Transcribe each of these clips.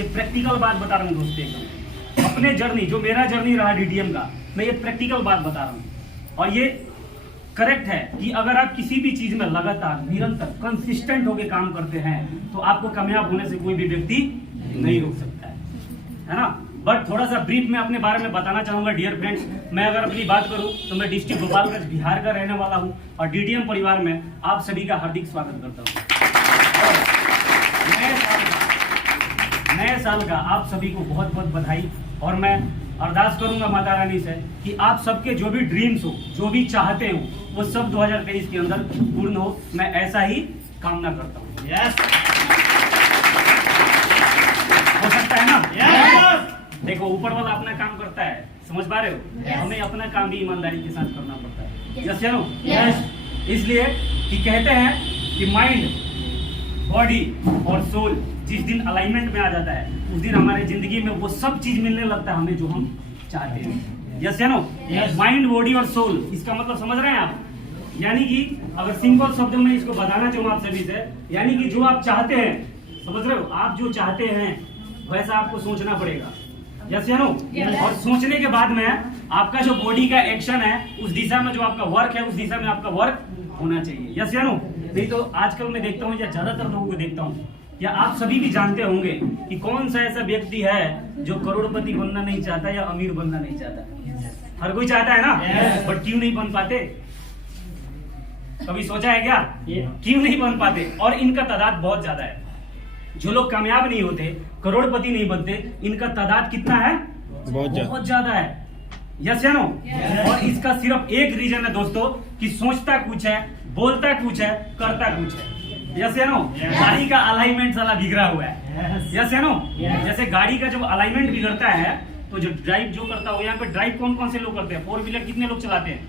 ये प्रैक्टिकल बात बता रहा हूँ दोस्तों, एकदम अपने जर्नी, जो मेरा जर्नी रहा डीडीएम का, मैं ये प्रैक्टिकल बात बता रहा हूँ। और ये करेक्ट है कि अगर आप किसी भी चीज में लगातार निरंतर कंसिस्टेंट होकर काम करते हैं तो आपको कामयाब होने से कोई भी व्यक्ति नहीं रोक सकता है ना। बट थोड़ा सा ब्रीफ में अपने बारे में बताना चाहूंगा डियर फ्रेंड्स। मैं अगर अपनी बात करूं तो मैं डिस्ट्रिक्ट गोपालगंज बिहार का रहने वाला हूं और डीडीएम परिवार में आप सभी का हार्दिक स्वागत करता हूं। नए साल का आप सभी को बहुत बहुत बधाई। और मैं अरदास करूंगा माता रानी से कि आप सबके जो भी ड्रीम्स हो, जो भी चाहते हो, वो सब 2023 के अंदर पूर्ण हो। मैं ऐसा ही कामना करता हूँ। यस, हो सकता है ना? यस। देखो ऊपर वाला अपना काम करता है, समझ पा रहे हो? yes. हमें अपना काम भी ईमानदारी के साथ करना पड़ता है। यस या नो? यस। इसलिए कि कहते हैं कि माइंड, बॉडी और सोल जिस दिन अलाइनमेंट में आ जाता है उस दिन हमारे जिंदगी में वो सब चीज मिलने लगता है हमें जो हम चाहते हैं। यस या नो? माइंड, बॉडी और सोल, इसका मतलब समझ रहे हैं आप? यानी कि अगर सिंपल शब्दों में इसको बताना चाहूँ आप सभी से, यानी कि जो आप चाहते हैं, समझ रहे हो? आप जो चाहते हैं वैसा आपको सोचना पड़ेगा। यस या नो? और सोचने के बाद में आपका जो बॉडी का एक्शन है, उस दिशा में जो आपका वर्क है, उस दिशा में आपका वर्क होना चाहिए। यस या नो? नहीं तो आजकल मैं देखता हूँ या ज्यादातर लोगों को देखता हूँ, या आप सभी भी जानते होंगे कि कौन सा ऐसा व्यक्ति है जो करोड़पति बनना नहीं चाहता या अमीर बनना नहीं चाहता। हर कोई चाहता है ना, बट क्यों नहीं बन पाते? कभी सोचा है क्या क्यों नहीं बन पाते? और इनका तादाद बहुत ज्यादा है। जो लोग कामयाब नहीं होते, करोड़पति नहीं बनते, इनका तादाद कितना है? बहुत ज्यादा है। यस या नो? और इसका सिर्फ एक रीजन है दोस्तों कि सोचता कुछ है, बोलता कुछ है, करता कुछ है। यस या नो? गाड़ी का अलाइनमेंट साला बिगड़ा हुआ है। यस या नो? जैसे गाड़ी का जब अलाइनमेंट बिगड़ता है तो जो ड्राइव जो करता हो, यहाँ पे ड्राइव कौन कौन से लोग करते हैं? 4 व्हीलर कितने लोग चलाते हैं?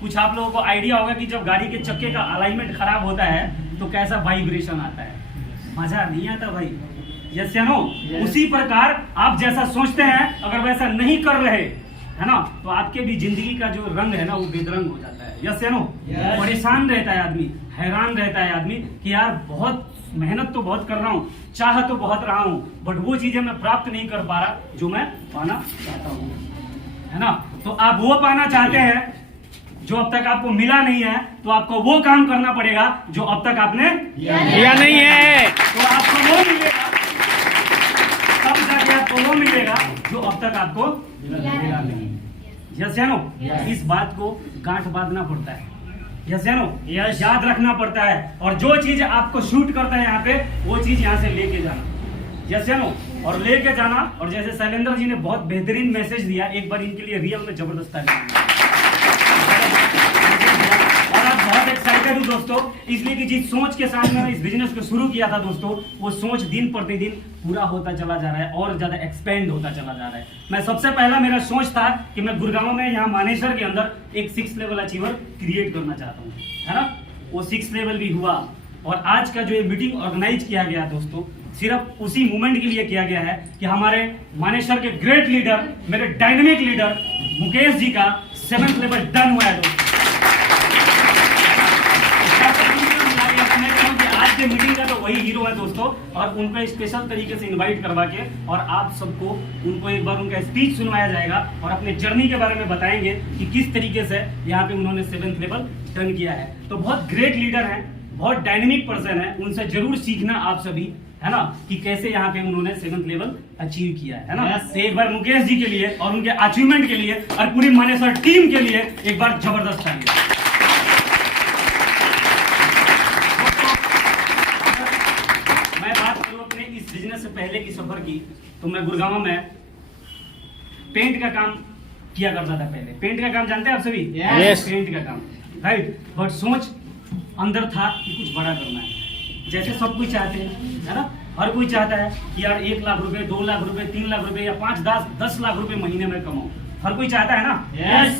कुछ आप लोगों को आइडिया होगा कि जब गाड़ी के चक्के का अलाइनमेंट खराब होता है तो कैसा वाइब्रेशन आता है, मजा नहीं आता भाई। यस या नो? उसी प्रकार आप जैसा सोचते हैं अगर वैसा नहीं कर रहे है ना, तो आपके भी जिंदगी का जो रंग है ना वो बेदरंग हो जाता है। यस या नो? परेशान रहता है आदमी, हैरान रहता है आदमी कि यार बहुत मेहनत तो बहुत कर रहा हूँ, चाह तो बहुत रहा हूँ, बट वो चीजें मैं प्राप्त नहीं कर पा रहा जो मैं पाना चाहता हूँ, है ना। तो आप वो पाना चाहते हैं जो अब तक आपको मिला नहीं है, तो आपको वो काम करना पड़ेगा जो अब तक आपने लिया नहीं है। तो आपको वो मिलेगा, तब जाके आपको वो मिलेगा जो अब तक आपको मिला नहीं। यस या नो? इस बात को गांठ बांधना पड़ता है। यस या नो? याद रखना पड़ता है। और जो चीज आपको शूट करता है यहाँ पे, वो चीज यहाँ से लेके जाना। यस या नो? और लेके जाना। और जैसे शैलेंद्र जी ने बहुत बेहतरीन मैसेज दिया, एक बार इनके लिए रियल में जबरदस्त है। और आप बहुत एक्साइटेड हूँ दोस्तों, इसलिए कि जिस सोच के साथ मैंने इस बिजनेस को शुरू किया था दोस्तों, वो सोच दिन प्रतिदिन पूरा होता चला जा रहा है और ज्यादा एक्सपेंड होता चला जा रहा है। मैं सबसे पहला मेरा सोच था कि मैं गुड़गांव में यहाँ मानेसर के अंदर एक 6th लेवल अचीवर क्रिएट करना चाहता हूँ, है ना। वो 6th लेवल भी हुआ। और आज का जो ये मीटिंग ऑर्गेनाइज किया गया दोस्तों, सिर्फ उसी मूवमेंट के लिए किया गया है कि हमारे मानेसर के ग्रेट लीडर, मेरे डायनेमिक लीडर मुकेश जी का 7th लेवल डन हुआ है दोस्तों। आज के मीटिंग का तो वही हीरो है दोस्तों, और उनको स्पेशल तरीके से इनवाइट करवा के और आप सबको उनको एक बार उनका स्पीच सुनवाया जाएगा और अपने जर्नी के बारे में बताएंगे कि किस तरीके से यहाँ पे उन्होंने 7th लेवल डन किया है। तो बहुत ग्रेट लीडर हैं, बहुत डायनेमिक पर्सन है, उनसे जरूर सीखना आप सभी, है ना, कि कैसे यहाँ पे उन्होंने 7th लेवल अचीव किया है ना। तो एक बार मुकेश जी के लिए और उनके अचीवमेंट के लिए और पूरी मानेसर टीम के लिए एक बार जबरदस्त तालियां। मैं बात करूं अपने इस बिजनेस से पहले की सफर की, तो मैं गुड़गांव में पेंट का काम किया करता था पहले। पेंट का काम जानते हैं आप सभी? Yes. पेंट का काम, राइट। बट सोच अंदर था कि कुछ बड़ा करना है, जैसे सब कोई चाहते हैं, है ना। हर कोई चाहता है कि यार 1 लाख रुपए, 2 लाख रुपए, 3 लाख रुपए या 5, 10 लाख रुपए महीने में कमाऊं। हर कोई चाहता है ना,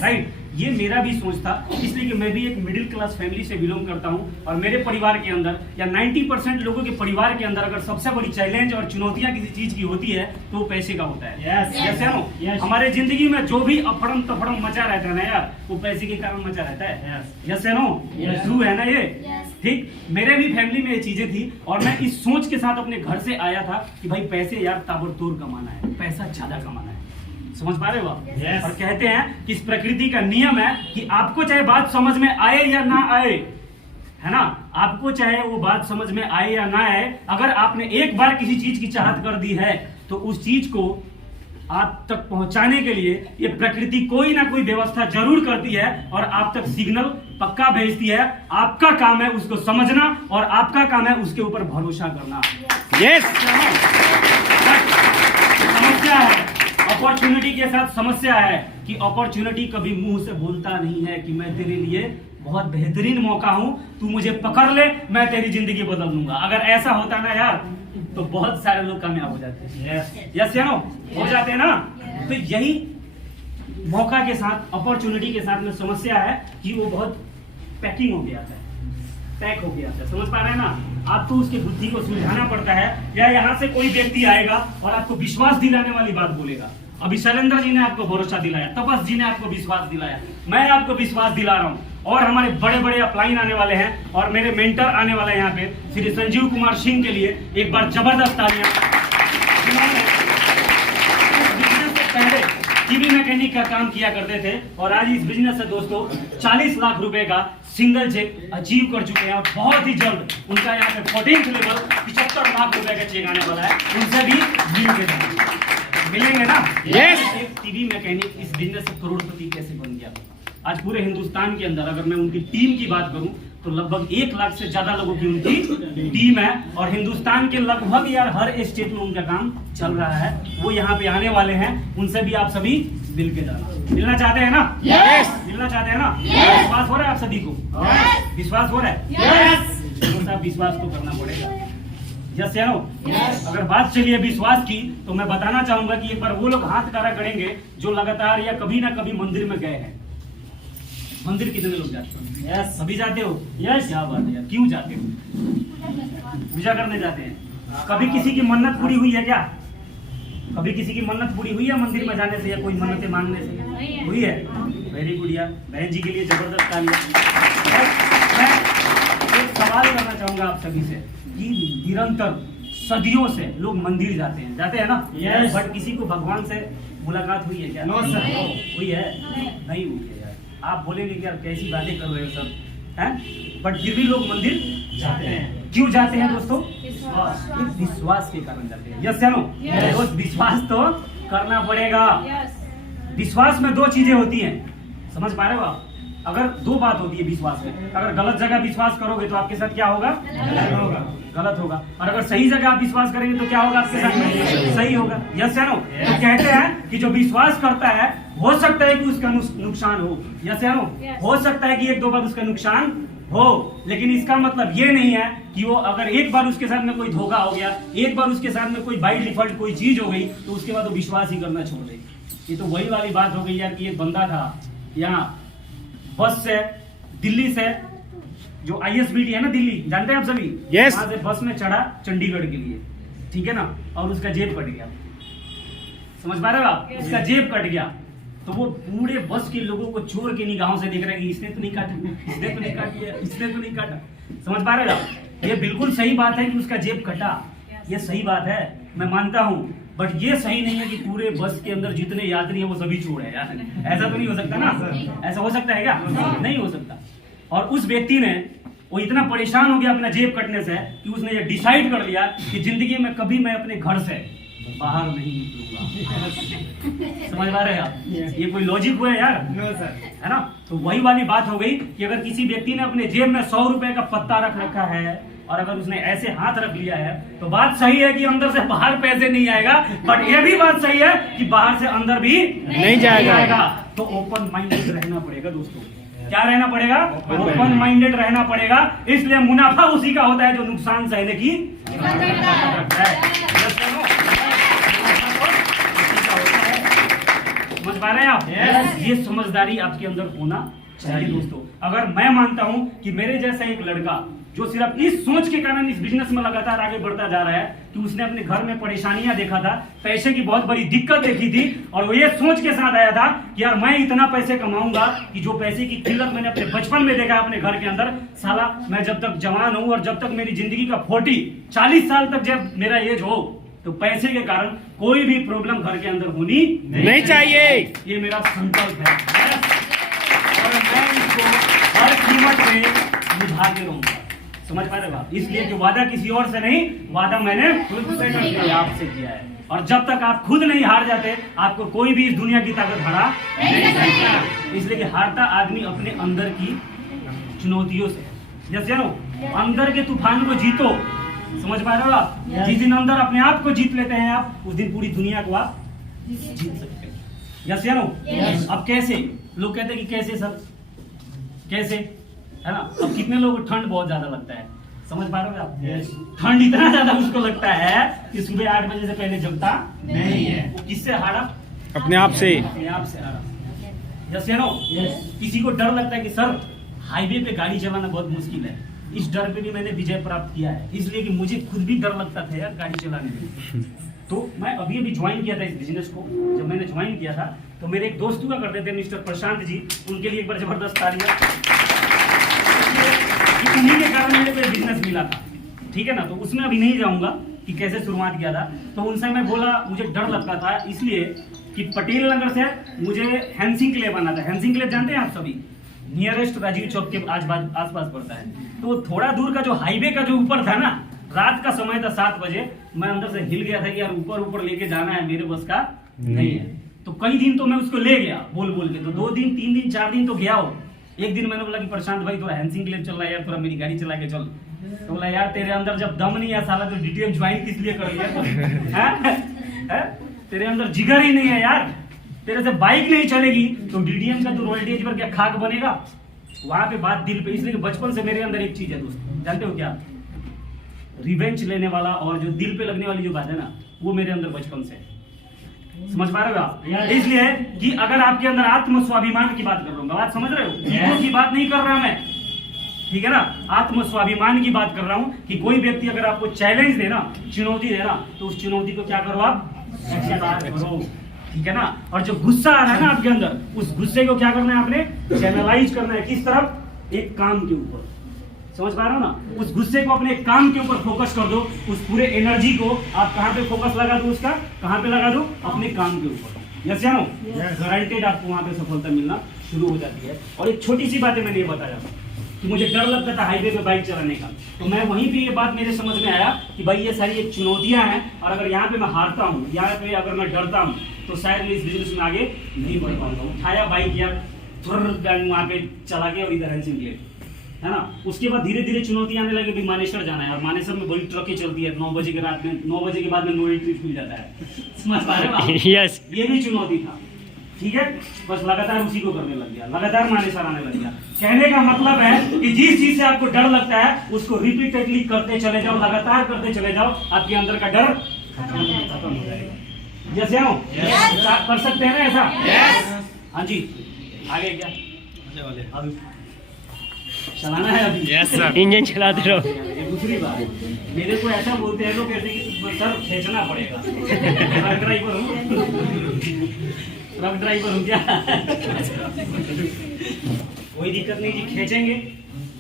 राइट। ये मेरा भी सोच था, इसलिए कि मैं भी एक मिडिल क्लास फैमिली से बिलोंग करता हूँ और मेरे परिवार के अंदर या 90% लोगों के परिवार के अंदर अगर सबसे बड़ी चैलेंज और चुनौतियां किसी चीज की होती है तो वो पैसे का होता है। जैसे नो हमारे जिंदगी में जो भी अफड़म तफड़म मचा रहता है ना यार, वो पैसे के कारण मचा रहता है। जैसे नो ट्रू है ना ये, ठीक। मेरे भी फैमिली में ये चीजें थी और मैं इस सोच के साथ अपने घर से आया था कि भाई पैसे यार ताबड़तोड़ कमाना है, पैसा ज्यादा कमाना है। समझ पा रहे हो आप? और कहते हैं कि इस प्रकृति का नियम है कि आपको चाहे बात समझ में आए या ना आए, है ना, आपको चाहे वो बात समझ में आए या ना आए, अगर आपने एक बार किसी चीज की चाहत कर दी है तो उस चीज को आप तक पहुंचाने के लिए ये प्रकृति कोई ना कोई व्यवस्था जरूर करती है और आप तक सिग्नल पक्का भेजती है। आपका काम है उसको समझना और आपका काम है उसके ऊपर भरोसा करना। यस। समस्या है, अपॉर्चुनिटी के साथ समस्या है कि अपॉर्चुनिटी कभी मुंह से बोलता नहीं है कि मैं तेरे लिए बहुत बेहतरीन मौका हूं, तू मुझे पकड़ ले, मैं तेरी जिंदगी बदल दूंगा। अगर ऐसा होता ना यार तो बहुत सारे लोग कामयाब हो जाते हैं। यस या नो, हो जाते हैं ना। तो यही मौका के साथ, अपॉर्चुनिटी के साथ में समस्या है कि वो बहुत पैकिंग हो गया है, पैक हो गया है। समझ पा रहे हैं ना? आपको उसकी बुद्धि को सुलझाना पड़ता है, या यहाँ से कोई व्यक्ति आएगा और आपको विश्वास दिलाने वाली बात बोलेगा। अभी शैलेंद्र जी ने आपको भरोसा दिलाया, तपस जी ने आपको विश्वास दिलाया, मैं आपको विश्वास दिला रहा हूँ और हमारे बड़े बड़े अपलाइन आने वाले हैं और मेरे मेंटर आने वाले हैं यहाँ पे श्री संजीव कुमार सिंह के लिए एक बार जबरदस्त तालियां। पहले टीवी मैकेनिक का काम किया करते थे और आज इस बिजनेस से दोस्तों 40 लाख रुपए का सिंगल चेक अचीव कर चुके हैं और बहुत ही जल्द उनका यहाँ पे 14th लेवल 75 लाख रुपए का चेक आने वाला है। उनसे भी मिलेंगे ना। यस। एक टीवी मैकेनिक इस बिजनेस से करोड़पति कैसे बन गया? आज पूरे हिंदुस्तान के अंदर अगर मैं उनकी टीम की बात करूं तो लगभग 1 लाख से ज्यादा लोगों की उनकी टीम है और हिंदुस्तान के लगभग यार हर स्टेट में उनका काम चल रहा है। वो यहाँ पे आने वाले हैं, उनसे भी आप सभी मिल के जाना। मिलना चाहते हैं ना? यस। मिलना चाहते हैं ना? विश्वास हो रहा है आप सभी को? विश्वास हो रहा है? तो साहब विश्वास तो करना पड़ेगा। यस या नो? अगर बात चलिए विश्वास की तो मैं बताना चाहूंगा कि एक बार वो लोग हाथ खड़ा करेंगे जो लगातार या कभी ना कभी मंदिर में गए हैं। मंदिर कितने लोग जाते हो? यस। अभी जाते हो? यस। क्या बात है यार, क्यों जाते हो? पूजा करने जाते हैं। कभी किसी की मन्नत पूरी हुई है क्या? कभी किसी की मन्नत पूरी हुई है मंदिर में जाने से या कोई मन्नतें मांगने से? हुई है। वेरी गुड यार, बहन जी के लिए जबरदस्त तालियां। मैं एक सवाल करना चाहूंगा आप सभी से कि निरंतर सदियों से लोग मंदिर जाते हैं ना? यस। बट किसी को भगवान से मुलाकात हुई है क्या? No sir. हुई है? नहीं हुई है यार। आप बोलेंगे कि यार कैसी बातें कर रहे हो सब, हैं? बट फिर भी लोग मंदिर जाते हैं। क्यों जाते हैं दोस्तों? विश्वास के कारण जाते हैं। यस या नो? दोस्त विश्वास तो करना पड़ेगा। विश्वास में 2 चीजें होती हैं, समझ पा रहे हो आप? अगर 2 बात होती है विश्वास में, अगर गलत जगह विश्वास करोगे तो आपके साथ क्या होगा? गलत होगा। और अगर सही जगह आप विश्वास करेंगे तो क्या होगा आपके साथ? सही होगा। यस या नो? तो कहते हैं कि जो विश्वास करता है हो सकता है कि उसका नुकसान हो। यस या नो? हो सकता है कि 1-2 बार उसका नुकसान हो, लेकिन इसका मतलब ये नहीं है कि वो अगर एक बार उसके साथ में कोई धोखा हो गया, एक बार उसके साथ में कोई बाई डिफॉल्ट कोई चीज हो गई तो उसके बाद वो विश्वास ही करना छोड़ देगी। ये तो वही वाली बात हो गई यार कि एक बंदा था यहाँ बस से दिल्ली से जो ISBT है ना दिल्ली, जानते हैं आप सभी? यस। वहां से बस में चढ़ा चंडीगढ़ के लिए, ठीक है ना, और उसका जेब कट गया। समझ पा रहे हो आप? उसका जेब कट गया तो वो पूरे बस के लोगों को चोर की निगाहों से देख रहे हैं कि इसने तो नहीं काटा, इसने तो नहीं काटा, इसने तो नहीं काटा। समझ पा रहे हो आप? ये बिल्कुल सही बात है कि उसका जेब कटा, ये सही बात है, मैं मानता हूँ। बट ये सही नहीं है कि पूरे बस के अंदर जितने यात्री हैं वो सभी चोर है यार। ऐसा तो नहीं हो सकता ना? ऐसा हो सकता है क्या? नहीं हो सकता। और उस व्यक्ति ने वो इतना परेशान हो गया अपना जेब कटने से कि उसने ये डिसाइड कर लिया कि जिंदगी में कभी मैं अपने घर से बाहर नहीं निकलूंगा। समझ पा रहे हैं आप? ये कोई लॉजिक हुआ है यार? है ना? तो वही वाली बात हो गई कि अगर किसी व्यक्ति ने अपने जेब में 100 रुपए का पत्ता रख रखा है और अगर उसने ऐसे हाथ रख लिया है तो बात सही है कि अंदर से बाहर पैसे नहीं आएगा, बट ये भी बात सही है कि बाहर से अंदर भी नहीं जाएगा। तो ओपन माइंडेड रहना पड़ेगा दोस्तों। क्या रहना पड़ेगा? ओपन माइंडेड रहना पड़ेगा। इसलिए मुनाफा उसी का होता है जो नुकसान सहने की रखता है। समझ पा रहे हैं आप? ये समझदारी आपके अंदर होना चाहिए दोस्तों। अगर मैं मानता हूं कि मेरे जैसा एक लड़का जो सिर्फ इस सोच के कारण इस बिजनेस में लगातार आगे बढ़ता जा रहा है कि उसने अपने घर में परेशानियां देखा था, पैसे की बहुत बड़ी दिक्कत देखी थी, और वो ये सोच के साथ आया था कि यार मैं इतना पैसे कमाऊंगा कि जो पैसे की किल्लत मैंने अपने बचपन में देखा अपने घर के अंदर, साला मैं जब तक जवान हूं और जब तक मेरी जिंदगी का 40 साल तक जब मेरा एज हो, तो पैसे के कारण कोई भी प्रॉब्लम घर के अंदर होनी नहीं चाहिए। ये मेरा संकल्प है और मैं इसको हर कीमत पे निभा के रहूंगा। समझ पा रहे हो आप? इसलिए कि वादा किसी और से नहीं, वादा मैंने खुद से किया, आपसे किया है। और जब तक आप खुद नहीं हार जाते, आपको कोई भी इस दुनिया की ताकत हरा नहीं सकता। इसलिए कि हारता आदमी अपने अंदर की चुनौतियों से, जैसे नो अंदर के तूफान को जीतो। समझ पा रहे हो आप? जिस दिन अंदर अपने आप को जीत लेते हैं आप, उस दिन पूरी दुनिया को आप जीत सकते हैं। यस या नो? अब कैसे? लोग कहते हैं कि कैसे सर, कैसे, है ना? अब कितने लोगों को ठंड बहुत ज्यादा लगता है, समझ पा रहे हो आप? ठंड इतना ज्यादा उसको लगता है कि सुबह 8 बजे से पहले जगता नहीं है। वो किससे हारा? अपने आप से। अपने आप से हारा। यस या नो? किसी को डर लगता है कि सर हाईवे पे गाड़ी चलाना बहुत मुश्किल है, इस डर पे भी मैंने विजय प्राप्त किया है, इसलिए कि मुझे खुद भी डर लगता था यार गाड़ी चलाने में। तो मैं अभी ज्वाइन किया था इस बिजनेस को। जब मैंने ज्वाइन किया था तो मेरे एक दोस्त हुआ करते थे मिस्टर प्रशांत जी, उनके लिए एक बार जबरदस्त तालियां। उन्हीं के कारण मेरे को बिजनेस मिला था, ठीक है ना? तो उसमें अभी नहीं जाऊंगा कि कैसे शुरुआत किया था। तो उनसे मैं बोला, मुझे डर लगता था इसलिए कि पटेल नगर से मुझे हैंसिंग क्लेब आना था। हैंसिंग क्लेब जानते हैं आप सभी? नियरेस्ट राजीव चौक के आसपास पड़ता है। तो थोड़ा दूर का जो हाईवे का जो ऊपर था ना, रात का समय था 7 बजे, मैं अंदर से हिल गया था कि यार ऊपर लेके जाना है, मेरे बस का नहीं है। तो कई दिन तो मैं उसको ले गया बोल के, तो 2 दिन 3 दिन 4 दिन तो गया हो। एक दिन मैंने बोला कि प्रशांत भाई थोड़ा हैंसिंग क्लेब चल रहा है यार, थोड़ा मेरी गाड़ी चला के चल। तो बोला यार तेरे अंदर जब दम नहीं है साला, तो डीटीएम ज्वाइन किस लिए कर लिया? तेरे अंदर जिगर ही नहीं है यार, तेरे से बाइक नहीं चलेगी तो डीटीएम का तो रॉयल्टी पर क्या खाक बनेगा? वहां पे बात दिल पे। इसलिए बचपन से मेरे अंदर एक चीज है दोस्त, जानते हो क्या? रिवेंज लेने वाला और जो दिल पे लगने वाली जो बात है ना, वो मेरे अंदर बचपन से है। समझ पा रहे हो आप? इसलिए कि अगर आपके अंदर आत्म स्वाभिमान की बात कर रहा हूँ, बात समझ रहे हो? ईगो की बात नहीं कर रहा मैं, ठीक है ना? आत्म स्वाभिमान की बात कर रहा हूँ कि कोई व्यक्ति अगर आपको चैलेंज देना, चुनौती देना, तो उस चुनौती को क्या करो आप? करो, ठीक है ना? और जो गुस्सा आ रहा है ना आपके अंदर, उस गुस्से को क्या करना है आपने? चैनलाइज करना है। किस तरफ? एक काम के ऊपर। समझ पा रहे हो ना? उस गुस्से को अपने काम के ऊपर फोकस कर दो। उस पूरे एनर्जी को आप कहां पे फोकस लगा दो? उसका कहां पे लगा दो? अपने काम के ऊपर। यस या नो? गारंटेड आपको वहां पे सफलता मिलना शुरू हो जाती है। और एक छोटी सी बात है, मैंने ये बताया कि मुझे डर लगता था हाईवे पे बाइक चलाने का, तो मैं वहीं पे ये बात मेरे समझ में आया कि भाई ये सारी एक चुनौतियां हैं, और अगर यहाँ पे मैं हारता हूँ, यहाँ पे अगर मैं डरता हूँ, तो शायद मैं इस बिजनेस में आगे नहीं बढ़ पाऊंगा। उठाया बाइक यार, वहाँ पे चला के और इधर हैंसिंग क्लेब, है ना? उसके बाद धीरे धीरे चुनौतियां आने लगी, मानेसर जाना है, और मानेसर में बड़ी ट्रकें चलती है 9 बजे के रात में, 9 बजे के बाद में नो एंट्री खुल जाता है। समझ पा रहे हो? यस, ये भी चुनौती था, ठीक है? बस लगातार उसी को करने लग गया, लगातार मानेसर आने लग गया। कहने का मतलब है कि जिस चीज से आपको डर लगता है उसको रिपीटेडली करते चले जाओ, लगातार करते चले जाओ, आपके अंदर का डर खत्म हो जाएगा। जैसे हो कर सकते हैं ना ऐसा? हाँ जी, आगे क्या अभी चलाना है? अभी यस सर, इंजन चलाते रहो। दूसरी बात, मेरे को ऐसा बोलते हैं लोग, कहते हैं कि सर खींचना पड़ेगा। ट्रक ड्राइवर हूँ क्या? कोई दिक्कत नहीं जी, खींचेंगे।